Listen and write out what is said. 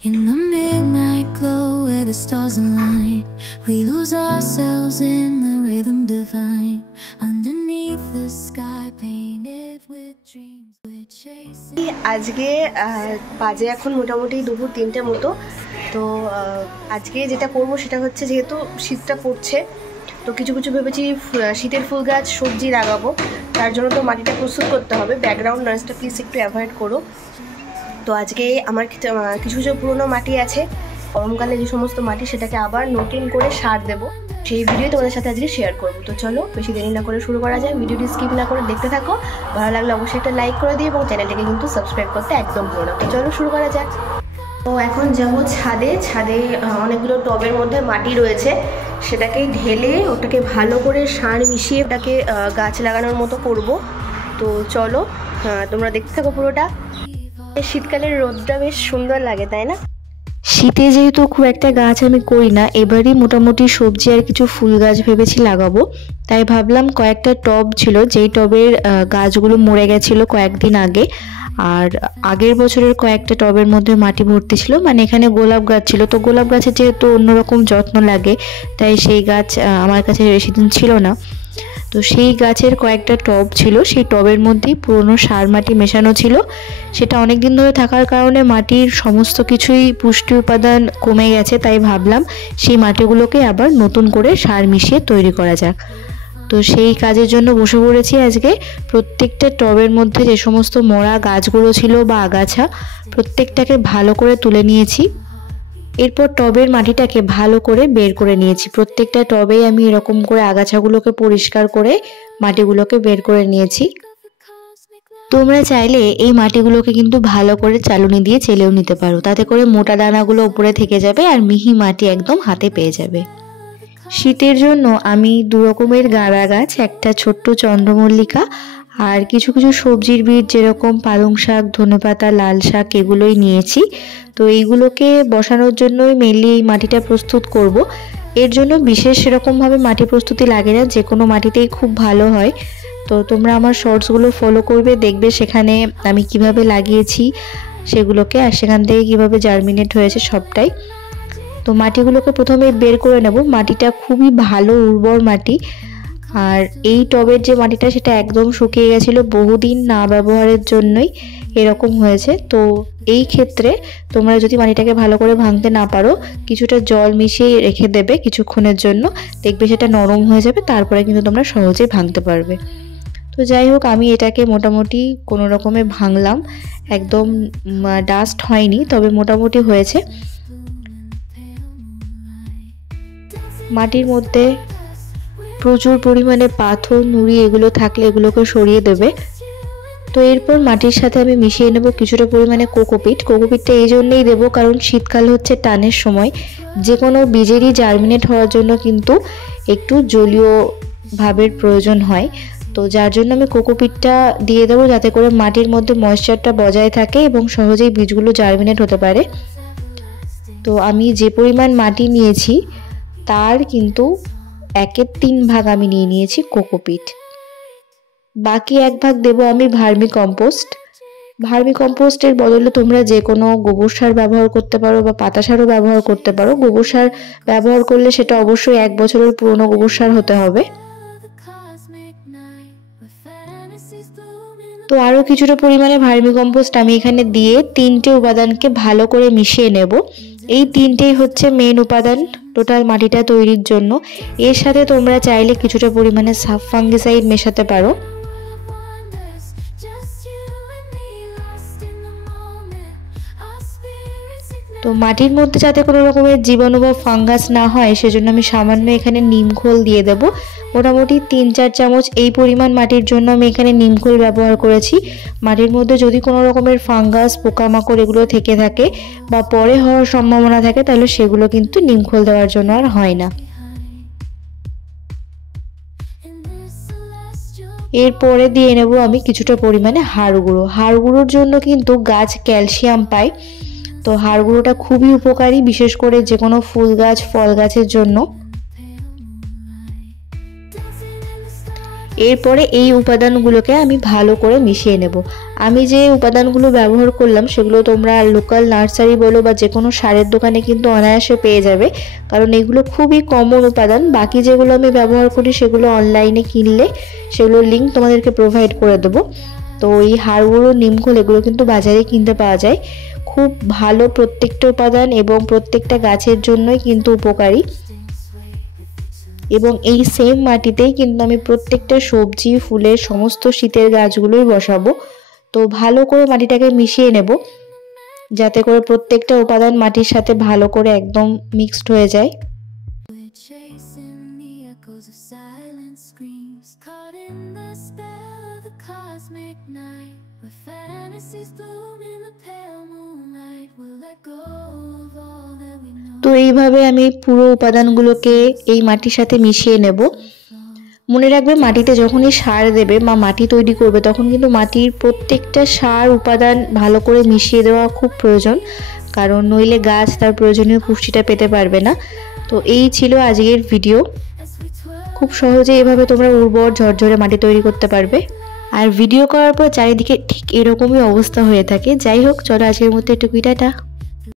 In the midnight glow where the stars align, we lose ourselves in the rhythm divine. Underneath the sky painted with dreams we're chasing. আজকে বাজে এখন মোটামুটি দুপুর 3টে মতো। তো আজকে যেটা করব সেটা হচ্ছে, যেহেতু শীতটা পড়ছে তো কিছু কিছু ভেবেছি শীতের ফুল গাছ সবজি লাগাবো। তার জন্য তো মাটিটা প্রস্তুত করতে হবে। ব্যাকগ্রাউন্ড নয়েজটা প্লিজ একটু অ্যাভয়েড করো। তো আজকে আমার কিছু কিছু পুরনো মাটি আছে, গরমকালে যে সমস্ত মাটি, সেটাকে আবার নতুন করে সার দেবো। সেই ভিডিও তোমাদের সাথে আজকে শেয়ার করবো। তো চলো বেশি দেরি না করে শুরু করা যায়। ভিডিওটি স্কিপ না করে দেখতে থাকো। ভালো লাগলে অবশ্যই একটা লাইক করে দিই এবং চ্যানেলটাকে কিন্তু সাবস্ক্রাইব করতে একদম ভুলো না। তো চলো শুরু করা যাক। তো এখন যাবো ছাদে। ছাদে অনেকগুলো টবের মধ্যে মাটি রয়েছে, সেটাকে ঢেলে ওটাকে ভালো করে সার মিশিয়ে ওটাকে গাছ লাগানোর মতো করব। তো চলো তোমরা দেখতে থাকো পুরোটা। শীতকালের রোদটা বেশ সুন্দর লাগে, তাই না? শীতে যেহেতু খুব একটা গাছ আমি করি না, এবারই মোটামুটি সবজি আর কিছু ফুল গাছ ভেবেছি লাগাবো। তাই ভাবলাম, কয়েকটা টব ছিল যেই টবের গাছগুলো মরে গেছিলো কয়েকদিন আগে, আর আগের বছরের কয়েকটা টবের মধ্যে মাটি ভর্তি ছিল। মানে এখানে গোলাপ গাছ ছিল, তো গোলাপ গাছের যেহেতু অন্যরকম যত্ন লাগে, তাই সেই গাছ আমার কাছে বেশি দিন ছিল না। তো সেই গাছের কয়েকটা টব ছিল, সেই টবের মধ্যেই পুরনো সার মাটি মেশানো ছিল। সেটা অনেক দিন ধরে থাকার কারণে মাটির সমস্ত কিছুই পুষ্টি উপাদান কমে গেছে। তাই ভাবলাম সেই মাটিগুলোকে আবার নতুন করে সার মিশিয়ে তৈরি করা যাক। তো সেই কাজের জন্য বসে পড়েছি আজকে। প্রত্যেকটা টবের মধ্যে যে সমস্ত মরা গাছগুলো ছিল বা আগাছা, প্রত্যেকটাকে ভালো করে তুলে নিয়েছি। এরপর টবের মাটিটাকে ভালো করে বের করে নিয়েছি। প্রত্যেকটা টবেই আমি এরকম করে আগাছাগুলোকে পরিষ্কার করে মাটিগুলোকে বের করে নিয়েছি। তোমরা চাইলে এই মাটিগুলোকে কিন্তু ভালো করে চালুনি দিয়ে চেলেও নিতে পারো, তাতে করে মোটা দানাগুলো উপরে থেকে যাবে আর মিহি মাটি একদম হাতে পেয়ে যাবে। শীতের জন্য আমি 2 রকমের গাঁদা গাছ, একটা ছোট্ট চন্দ্রমল্লিকা আর কিছু কিছু সবজির বীজ যেরকম পালং শাক, ধনেপাতা, লাল শাক, এগুলোই নিয়েছি। তো এইগুলোকে বসানোর জন্যই মেনলি এই মাটিটা প্রস্তুত করব। এর জন্য বিশেষ সেরকমভাবে মাটি প্রস্তুতি লাগে না, যে কোনো মাটিতেই খুব ভালো হয়। তো তোমরা আমার শর্টসগুলো ফলো করবে, দেখবে সেখানে আমি কিভাবে লাগিয়েছি সেগুলোকে, আর সেখান থেকে কিভাবে জার্মিনেট হয়েছে সবটাই। তো মাটিগুলোকে প্রথমে বের করে নেব। মাটিটা খুবই ভালো উর্বর মাটি, আর এই টবের যে মাটিটা সেটা একদম শুকিয়ে গেছিলো বহুদিন না ব্যবহারের জন্যই এরকম হয়েছে। তো এই ক্ষেত্রে তোমরা যদি মাটিটাকে ভালো করে ভাঙতে না পারো, কিছুটা জল মিশিয়ে রেখে দেবে কিছুক্ষণের জন্য, দেখবে সেটা নরম হয়ে যাবে, তারপরে কিন্তু তোমরা সহজেই ভাঙতে পারবে। তো যাই হোক, আমি এটাকে মোটামুটি কোনো রকমে ভাঙলাম। একদম ডাস্ট হয়নি, তবে মোটামুটি হয়েছে। মাটির মধ্যে প্রচুর পরিমাণে পাথর, নুড়ি এগুলো থাকলে এগুলোকে সরিয়ে দেবে। তো এরপর মাটির সাথে আমি মিশিয়ে নেব কিছুটা পরিমাণে কোকোপিট। কোকোপিটটা এই জন্যই দেবো কারণ শীতকাল হচ্ছে টানের সময়, যে কোনো বীজেরই জার্মিনেট হওয়ার জন্য কিন্তু একটু জলীয় ভাবের প্রয়োজন হয়। তো যার জন্য আমি কোকোপিটটা দিয়ে দেবো, যাতে করে মাটির মধ্যে ময়েশ্চারটা বজায় থাকে এবং সহজেই বীজগুলো জার্মিনেট হতে পারে। তো আমি যে পরিমাণ মাটি নিয়েছি তার কিন্তু 1/3 ভাগ আমি নিয়ে নিয়েছি কোকোপিট। বাকি 1 ভাগ দেবো আমি ভার্মি কম্পোস্ট। ভার্মি কম্পোস্টের বদলে তোমরা যে কোনো গোবর সার ব্যবহার করতে পারো বা পাতা সারও ব্যবহার করতে পারো। গোবর সার ব্যবহার করলে সেটা অবশ্যই 1 বছরের পুরনো গোবর সার হতে হবে। তো আরও কিছুটা পরিমাণে ভার্মি কম্পোস্ট আমি এখানে দিয়ে 3টে উপাদানকে ভালো করে মিশিয়ে নেব। এই 3টেই হচ্ছে মেন উপাদান টোটাল মাটিটা তৈরির জন্য। এর সাথে তোমরা চাইলে কিছুটা পরিমাণে সাব ফাঙ্গিসাইড মেশাতে পারো। তো মাটির মধ্যে যাতে কোনো রকমের জীবাণু বা ফাঙ্গাস না হয় সেজন্য আমি সামান্য এখানে নিমখোল দিয়ে দেব। মোটামুটি 3-4 চামচ এই পরিমাণ মাটির জন্য আমি এখানে নিমখোল ব্যবহার করেছি। মাটির মধ্যে যদি কোনো রকমের ফাঙ্গাস, পোকামাকড় এগুলো থেকে থাকে বা পরে হওয়ার সম্ভাবনা থাকে, তাহলে সেগুলো কিন্তু নিমখোল দেওয়ার জন্য আর হয় না। এরপরে দিয়ে নেব আমি কিছুটা পরিমাণে হাড় গুঁড়ো। হাড় গুঁড়োর জন্য কিন্তু গাছ ক্যালসিয়াম পায়, তো হাড় গুঁড়োটা খুবই উপকারী, বিশেষ করে যে কোনো ফুল গাছ, ফল গাছের জন্য। এরপরে এই উপাদানগুলোকে আমি ভালো করে মিশিয়ে নেব। আমি যে উপাদানগুলো ব্যবহার করলাম সেগুলো তোমরা লোকাল নার্সারি বলো বা যে কোনো সারের দোকানে কিন্তু অনায়াসে পেয়ে যাবে, কারণ এগুলো খুবই কমন উপাদান। বাকি যেগুলো আমি ব্যবহার করি সেগুলো অনলাইনে কিনলে সেগুলোর লিঙ্ক তোমাদেরকে প্রোভাইড করে দেবো। তো এই হাড় গুঁড়ো, নিমখোল এগুলো কিন্তু বাজারে কিনতে পাওয়া যায়। খুব ভালো প্রত্যেকটা উপাদান এবং প্রত্যেকটা গাছের জন্যই কিন্তু উপকারী। এবং এই সেম মাটিতেই কিন্তু আমি প্রত্যেকটা সবজি, ফুলের সমস্ত শীতের গাছগুলোই বসাবো। তো ভালো করে মাটিটাকে মিশিয়ে নেব যাতে করে প্রত্যেকটা উপাদান মাটির সাথে ভালো করে একদম মিক্সড হয়ে যায়। তো এইভাবে আমি পুরো উপাদানগুলোকে এই মাটির সাথে মিশিয়ে নেব। মনে রাখবে, মাটিতে যখনই সার দেবে বা মাটি তৈরি করবে তখন কিন্তু মাটির প্রত্যেকটা সার উপাদান ভালো করে মিশিয়ে দেওয়া খুব প্রয়োজন, কারণ নইলে গাছ তার প্রয়োজনীয় পুষ্টিটা পেতে পারবে না। তো এই ছিল আজকের ভিডিও। খুব সহজে এভাবে তোমরা উর্বর ঝরঝরে মাটি তৈরি করতে পারবে। আর ভিডিও করার পর চারিদিকে ঠিক এরকমই অবস্থা হয়ে থাকে। যাই হোক, চলো আজকের মতো একটু টাটা।